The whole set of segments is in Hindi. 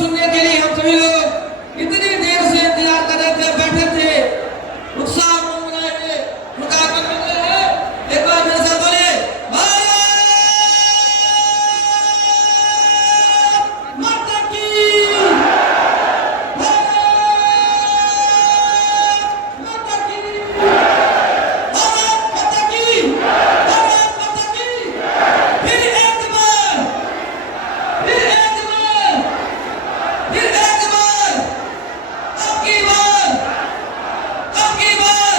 सुनने के लिए हम सभी लोग इतनी देर से इंतजार कर रहे थे, बैठे थे, उत्साह मना रहे थे, मुकाबला कर रहे हैं। एक बार मेरे साथ बोलिए, माता की, माता की, माता की, माता की। फिर एक बार, फिर एक बार, फिर एक बार, अब की बार, अब की बार,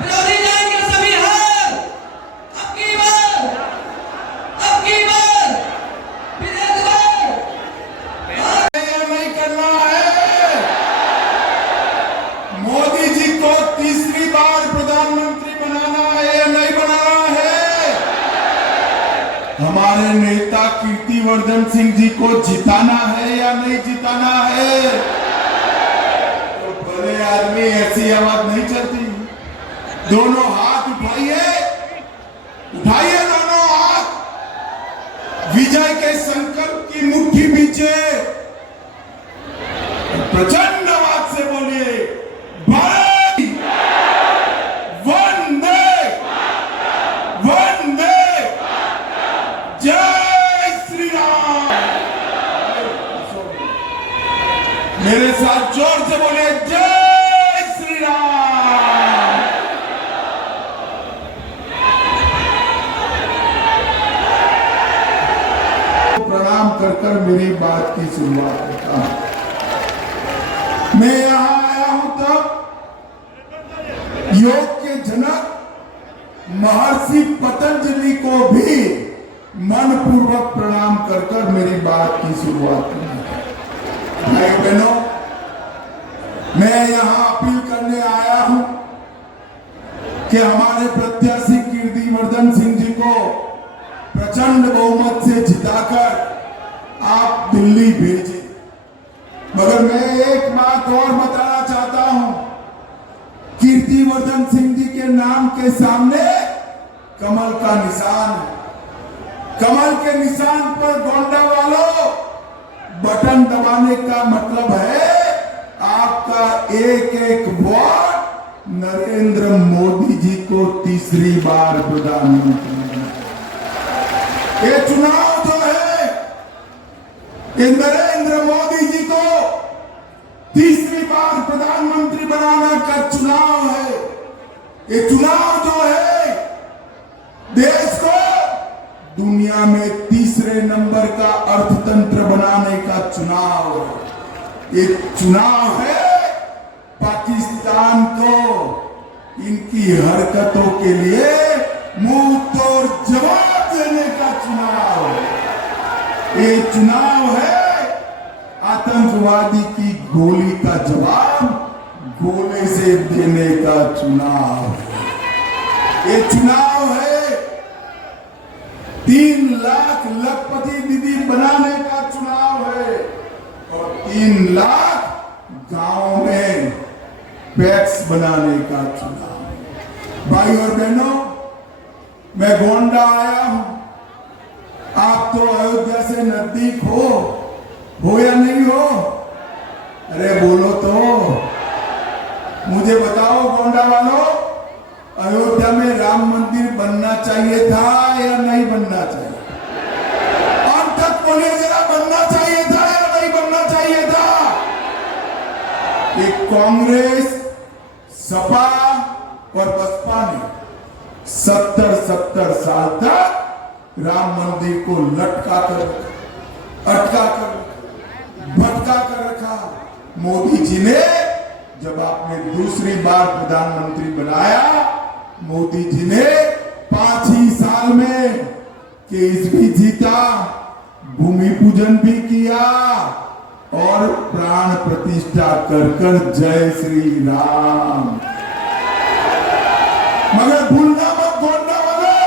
विरोधी जाएंगे सभी हार। अब की बार, अब की बार, फिर एक बार। नहीं करना है। मोदी जी को तीसरी बार प्रधानमंत्री बनाना है या नहीं बनाना है? हमारे नेता कीर्तिवर्धन सिंह जी को जिताना है या नहीं जिताना है? तो बड़े आदमी ऐसी आवाज नहीं चलती। दोनों हाथ उठाइए, उठाइए दोनों हाथ, विजय के संकल्प की मुट्ठी पीछे प्रचंड आवाज से बोलिए, भारत वंदे, वंदे, जय श्री राम। मेरे साथ जोर से बोलिए, जय श्री राम। प्रणाम कर कर मेरी बात की शुरुआत करता हूं। मैं यहां आया हूं तब योग के जनक महर्षि पतंजलि को भी मनपूर्वक प्रणाम कर कर मेरी बात की शुरुआत करनी है। भाई बहनों, मैं यहां अपील करने आया हूं कि हमारे प्रत्याशी कीर्तिवर्धन सिंह जी को प्रचंड बहुमत से जिताकर आप दिल्ली भेजें। मगर मैं एक बात और बताना चाहता हूं, कीर्तिवर्धन सिंह जी के नाम के सामने कमल का निशान है। कमल के निशान पर गोंडा वालों बटन दबाने का मतलब है आपका एक एक वोट नरेंद्र मोदी जी को तीसरी बार प्रधानमंत्री बनाना। ये चुनाव जो है, ये नरेंद्र मोदी जी को तीसरी बार प्रधानमंत्री बनाने का चुनाव है। ये चुनाव जो है देश को दुनिया में तीसरे नंबर का अर्थतंत्र बनाने का चुनाव है। ये चुनाव है पाकिस्तान को इनकी हरकतों के लिए मुंह तोड़ जवाब देने का चुनाव है। ये चुनाव है आतंकवादी की गोली का जवाब गोले से देने का चुनाव है। ये चुनाव है 3 लाख लखपति दीदी बनाने का चुनाव है और 3 लाख गांव में पैक्स बनाने का चुनाव है। भाई और बहनों, मैं गोंडा आया हूं। आप तो अयोध्या से नजदीक हो या नहीं हो? अरे बोलो तो, मुझे बताओ गोंडा वालों, अयोध्या में राम मंदिर बनना चाहिए था या नहीं बनना चाहिए? अब तक बोलिए जरा, बनना चाहिए था या नहीं बनना चाहिए था? एक कांग्रेस, सपा और बसपा ने 70 साल तक राम मंदिर को लटका कर, अटका कर, भटका कर रखा। मोदी जी ने जब आपने दूसरी बार प्रधानमंत्री बनाया, मोदी जी ने 5 ही साल में केस भी जीता, भूमि पूजन भी किया और प्राण प्रतिष्ठा कर कर जय श्री राम। मगर भूलना मत गोंडा वालों,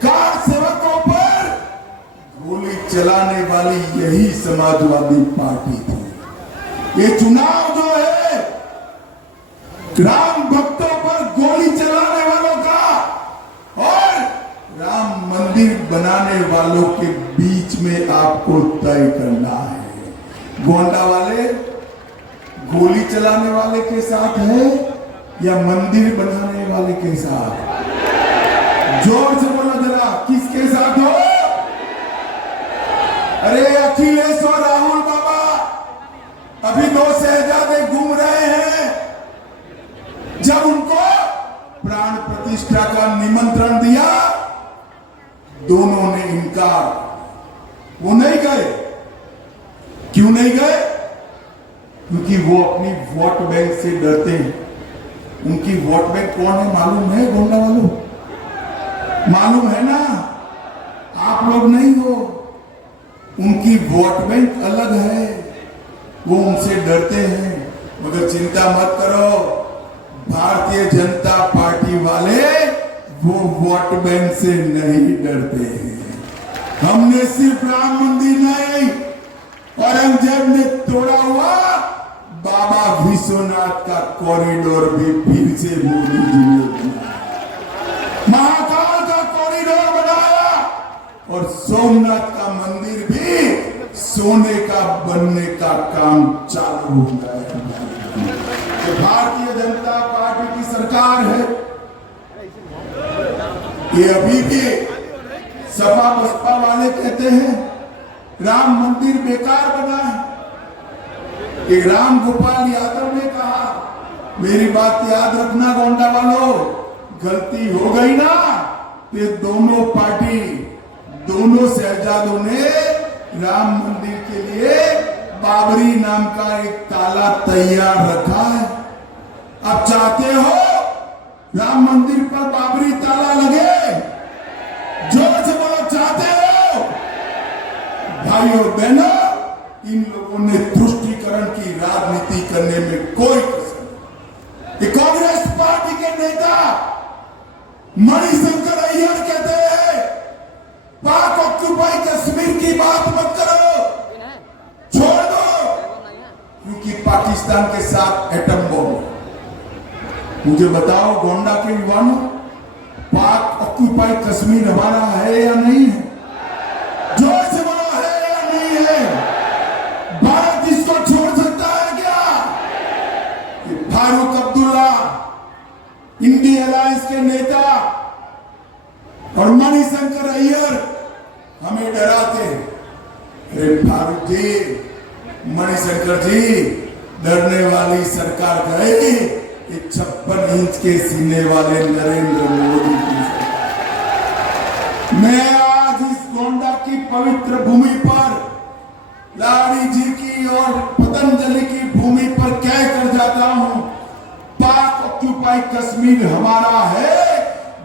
कार सेवकों पर गोली चलाने वाली यही समाजवादी पार्टी थी। ये चुनाव जो है राम भक्तों पर गोली चलाने वालों का और राम मंदिर मंदिर बनाने वालों के बीच में आपको तय करना है, गोंडा वाले गोली चलाने वाले के साथ है या मंदिर बनाने वाले के साथ? जोर से बोलो जरा, किसके साथ हो? अरे अखिलेश और राहुल बाबा अभी दो शहजादे घूम रहे हैं। जब उनको प्राण प्रतिष्ठा का निमंत्रण दिया, दोनों ने इनकार, वो नहीं गए। क्यों नहीं गए? क्योंकि वो अपनी वोट बैंक से डरते हैं। उनकी वोट बैंक कौन है मालूम है गोंडा वालों? मालूम है ना? आप लोग नहीं हो। उनकी वोट बैंक अलग है, वो उनसे डरते हैं। मगर चिंता मत करो, भारतीय जनता पार्टी वाले वो वोट बैंक से नहीं डरते हैं। हमने सिर्फ राम मंदिर नहीं, औरंगजेब ने तोड़ा हुआ बाबा विश्वनाथ का कॉरिडोर भी फिर से मोदी जी ने बनाया, महाकाल का कॉरिडोर बनाया और सोमनाथ का मंदिर भी सोने का बनने का काम चालू हो गया है। तो भारतीय जनता पार्टी की सरकार है, ये अभी भी सपा बसपा वाले कहते हैं राम मंदिर बेकार बना है। कि राम गोपाल यादव ने कहा, मेरी बात याद रखना गोंडा वालों, गलती हो गई ना, ये दोनों पार्टी, दोनों शहजादों ने राम मंदिर के लिए बाबरी नाम का एक ताला तैयार रखा है। अब चाहते हो राम मंदिर पर बाबरी ताला लगे? जोर से बोलो, चाहते हो? भाइयों बहनों, इन लोगों ने तुष्टीकरण की राजनीति करने में कोई कसर नहीं। कांग्रेस पार्टी के नेता मणिशंकर अय्यर कहते हैं पाक ऑक्यूपाई कश्मीर की बात मत करो, छोड़ दो, क्योंकि पाकिस्तान के साथ एटम बम। मुझे बताओ गोंडा के युवाओं, पाक ऑक्यूपाई कश्मीर हमारा है या नहीं है? जोर से बोलो, है या नहीं है? भारत इसको छोड़ सकता है क्या? फारूक अब्दुल्ला, इंडिया अलायंस के नेता और मणिशंकर अय्यर हमें डराते हैं। अरे फारूक जी, मणिशंकर जी, डरने वाली सरकार गई, ये 56 इंच के सीने वाले नरेंद्र मोदी की सरकार। मैं आज इस गोंडा की पवित्र भूमि पर, लाड़ी जी की और पतंजलि की भूमि पर कह कर जाता हूं, पाक ऑक्यूपाई कश्मीर हमारा है,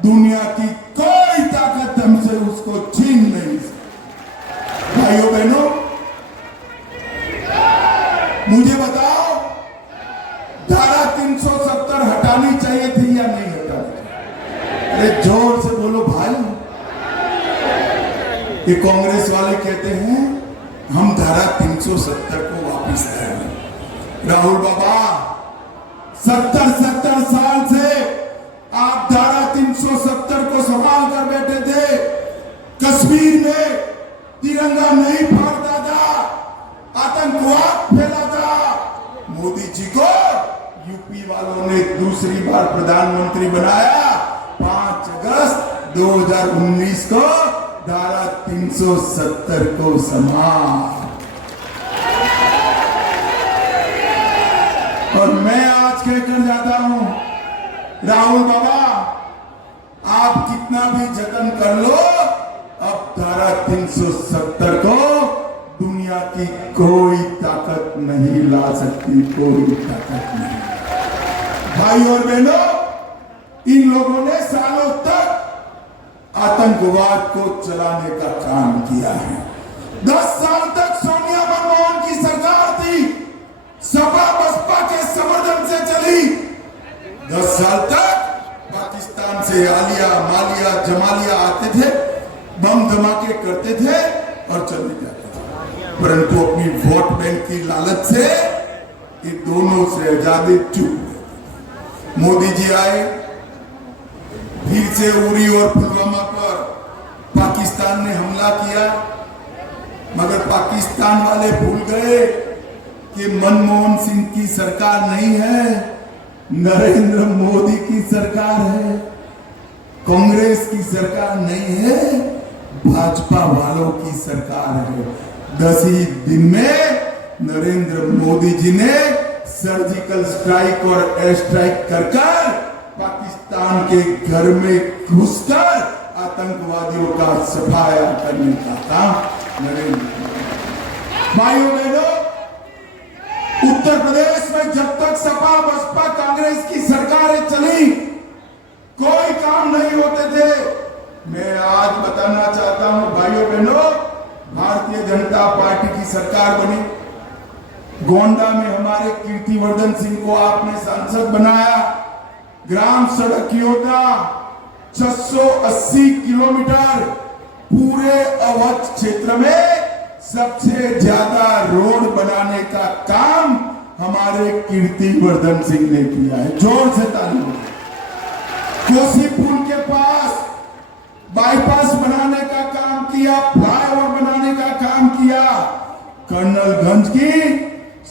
दुनिया की कोई ताकत हमसे उसको छीन नहीं सकती। भाइयों बहनों, मुझे बताओ, धारा 370 हटानी चाहिए थी या नहीं हटानी चाहिए? अरे जोर से बोलो भाई। ये कांग्रेस वाले कहते हैं हम धारा 370 को वापस लाएंगे। राहुल बाबा, 70 साल से आप धारा 370 को संभाल कर बैठे थे। कश्मीर में तिरंगा नहीं फहरता था, आतंकवाद फैला था। मोदी जी को यूपी वालों ने दूसरी बार प्रधानमंत्री बनाया। 5 अगस्त 2019 को धारा 370 को संभाल। और मैं आज कहकर जाता हूं, राहुल बाबा, आप कितना भी जतन कर लो, अब धारा 370 को दुनिया की कोई ताकत नहीं ला सकती, कोई ताकत नहीं। भाई और बहनों, इन लोगों ने सालों तक आतंकवाद को चलाने का काम किया है। 10 साल तक सोनिया मनमोहन की सरकार थी, सपा बसपा के समर्थन से चली। 10 साल तक पाकिस्तान से आलिया, मालिया, जमालिया आते थे, बम धमाके करते थे और चले जाते थे। परंतु अपनी वोट बैंक की लालच से ये दोनों शहजादे चुप गए। मोदी जी आए, फिर से उरी और पुलवामा पर पाकिस्तान पाकिस्तान ने हमला किया, मगर पाकिस्तान वाले भूल गए कि मनमोहन सिंह की सरकार नहीं है, नरेंद्र मोदी की सरकार है, कांग्रेस की सरकार नहीं है, भाजपा वालों की सरकार है। 10 ही दिन में नरेंद्र मोदी जी ने सर्जिकल स्ट्राइक और एयर स्ट्राइक कर पाकिस्तान के घर में घुसकर आतंकवादियों का सफाया करने का काम नरेंद्र मोदी। भाइयों बहनों, उत्तर प्रदेश में जब तक सपा बसपा कांग्रेस की सरकारें चली, कोई काम नहीं होते थे। मैं आज बताना चाहता हूं भाइयों बहनों, भारतीय जनता पार्टी की सरकार बनी, गोंडा में हमारे कीर्तिवर्धन सिंह को आपने सांसद बनाया, ग्राम सड़क योजना 680 किलोमीटर पूरे अवध क्षेत्र में सबसे ज्यादा रोड बनाने का काम हमारे कीर्तिवर्धन सिंह ने किया है। जोर से ताली बजाएं। कोसी पुल के पास बाईपास बनाने का काम किया, फ्लाईओवर बनाने का काम किया, कर्नलगंज की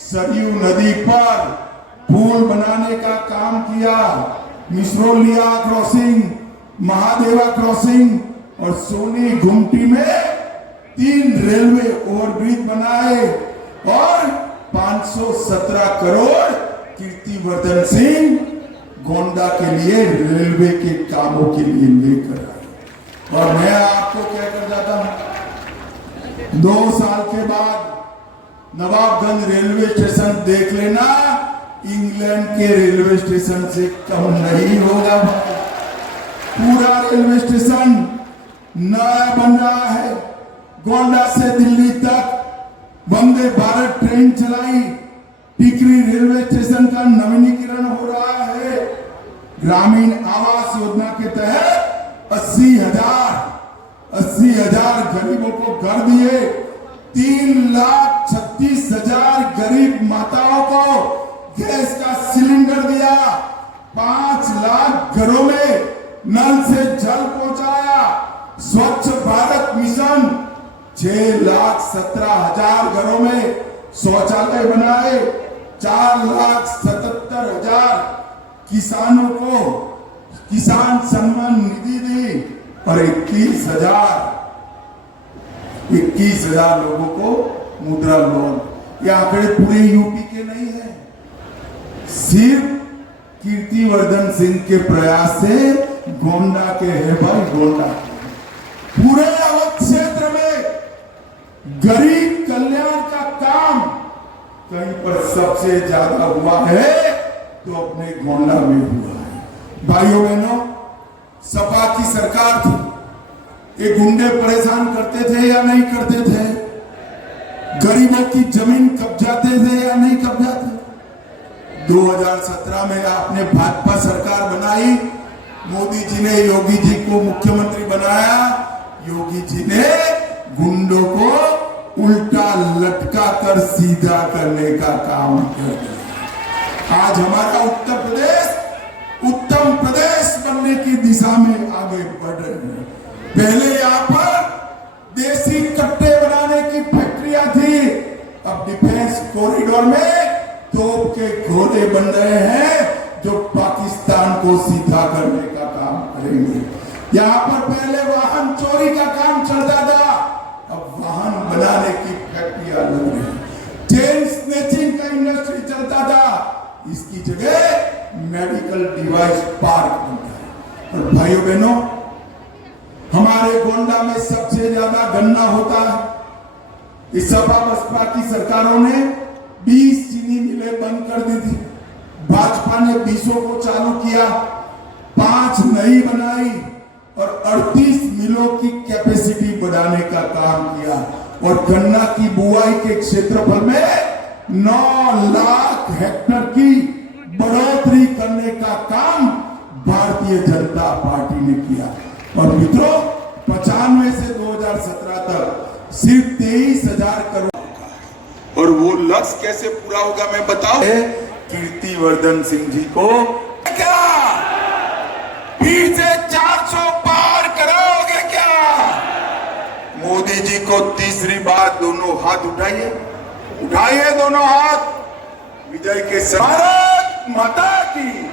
सरयू नदी पर पुल बनाने का काम किया, मिसरोलिया क्रॉसिंग, महादेवा क्रॉसिंग और सोनी गुमटी में 3 रेलवे ओवरब्रिज बनाए और 517 करोड़ कीर्तिवर्धन सिंह गोंडा के लिए रेलवे के कामों के लिए लेकर आए। और मैं आपको कहकर जाता हूं, 2 साल के बाद नवाबगंज रेलवे स्टेशन देख लेना, इंग्लैंड के रेलवे स्टेशन से कम नहीं होगा। पूरा रेलवे स्टेशन नया बन रहा है। गोंडा से दिल्ली तक वंदे भारत ट्रेन चलाई, टिकरी रेलवे स्टेशन का नवीनीकरण हो रहा है। ग्रामीण आवास योजना के तहत 80,000 गरीबों को घर दिए, 3,36,000 गरीब माताओं को गैस का सिलेंडर दिया, 5 लाख घरों में नल से जल पहुंचाया, स्वच्छ भारत मिशन 6,17,000 घरों में शौचालय बनाए, 4,77,000 किसानों को किसान सम्मान निधि दी और 21,000 लोगों को मुद्रा लोन। ये आंकड़े पूरे यूपी के नहीं है, सिर्फ कीर्तिवर्धन सिंह के प्रयास से गोंडा के है भाई, गोंडा पूरे अवध क्षेत्र में गरीब कल्याण का काम कहीं पर सबसे ज्यादा हुआ है तो अपने गोंडा में हुआ है। भाइयों बहनों, सपा की सरकार थी, ये गुंडे परेशान करते थे या नहीं करते थे? गरीबों की जमीन कब्जाते थे या नहीं कब्जाते? 2017 में आपने भाजपा सरकार बनाई, मोदी जी ने योगी जी को मुख्यमंत्री बनाया, योगी जी ने गुंडों को उल्टा लटका कर सीधा करने का काम कर दिया। आज हमारा उत्तर प्रदेश उत्तम प्रदेश बनने की दिशा में आगे बढ़ रहे हैं। पहले यहाँ पर देसी कट्टे बनाने की फैक्ट्रियां थी, अब डिफेंस कॉरिडोर में तोप के घोड़े बन रहे हैं जो पाकिस्तान को सीधा करने का काम करेंगे। यहाँ पर पहले वाहन चोरी का काम चलता था, अब वाहन बनाने की फैक्ट्रियां लग रही है। चेन स्नेचिंग का इंडस्ट्री चलता था, इसकी जगह मेडिकल डिवाइस पार्क बनता है। और भाइयों बहनों, हमारे गोंडा में सबसे ज्यादा गन्ना होता है। इस सपा बसपा की सरकारों ने 20 चीनी मिलें बंद कर दी थी, भाजपा ने 20 को चालू किया, 5 नई बनाई और 38 मिलों की कैपेसिटी बढ़ाने का काम किया और गन्ना की बुआई के क्षेत्रफल में 9 लाख हेक्टेयर की बढ़ोतरी करने का काम भारतीय जनता पार्टी ने किया। और मित्रों, 95 से 2017 तक सिर्फ 23,000 करोड़, और वो लक्ष्य कैसे पूरा होगा मैं बताऊं? कीर्तिवर्धन सिंह जी को क्या पीछे 400 पार करोगे क्या? मोदी जी को तीसरी बार दोनों हाथ उठाइए, उठाइए दोनों हाथ। विजय के साथ भारत माता की